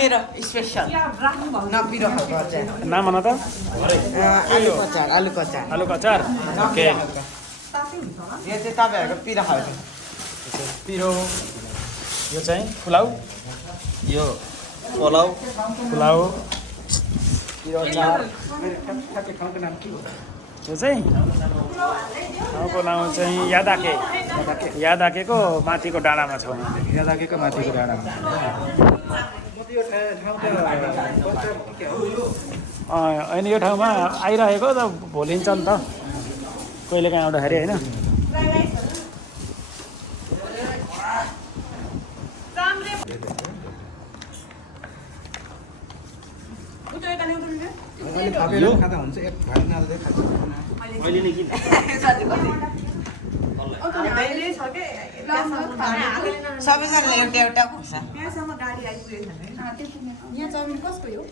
मेरो स्पेशल नपिरो खालको अचार नाम भन त आलुको अचार आलुको अचार आलुको अचार ओके यो चाहिँ तपाईँहरूको पिरो खालको पिरो यो चाहिँ पुलाउ यो पुलाउ पुलाउ पिरो अचार यो चाहिँ ठाउँको नाम चाहिँ यादाके यादाकेको माथिको डाँडामा छौँ यादाकेको माथिको डाँडामा होइन यो ठाउँमा आइरहेको त भोलिन्छ नि त कहिलेकाहीँ आउँदाखेरि होइन अहिले थपेर खाँदा हुन्छ एक भाग नाल्दै खान्छ अहिले नै किन सबैजनाले एउटा एउटा खुर्सा यहाँ चाउमिन कसको हो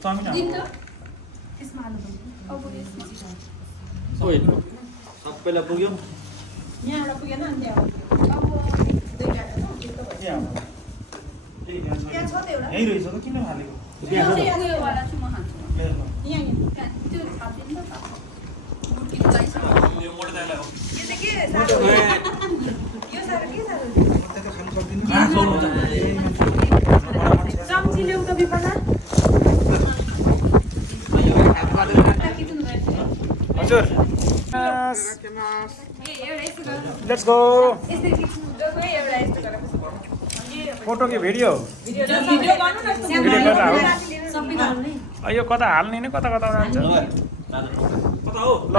सबैलाई पुग्यो यहाँबाट पुगेन नि त्यहाँ छ त एउटा यहीँ रहेछ त किन हालेको उयोवाला चाहिँ म खान्छु यहाँ त्यो थाप्दिनु नि त मुर्कीको लागि चाहिँ यो साह्रो के साह्रो त्यो त खानु सक्दिनँ चम्ची ल्याउ त विपना हजुर लेट्स गो फोटो कि भिडियो यो कता हाल्ने नि कता कता जान्छ कता हो ल